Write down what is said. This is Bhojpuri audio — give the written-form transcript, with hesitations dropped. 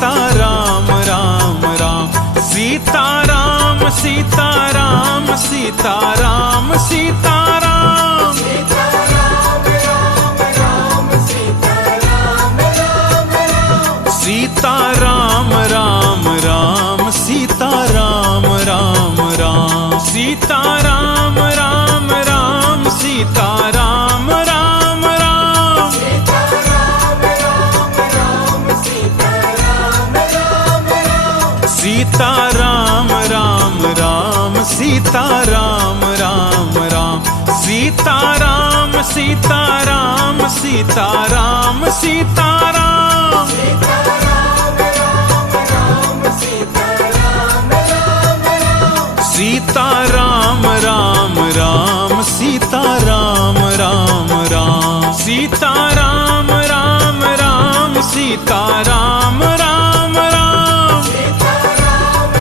सीताराम राम राम सीताराम सीताराम सीताराम सीताराम सीताराम राम राम सीताराम राम राम सीताराम राम राम सीताराम राम राम सीताराम राम राम सीताराम राम राम सीताराम सीताराम सीताराम सीताराम सीताराम राम राम सीताराम राम राम सीताराम राम राम सीताराम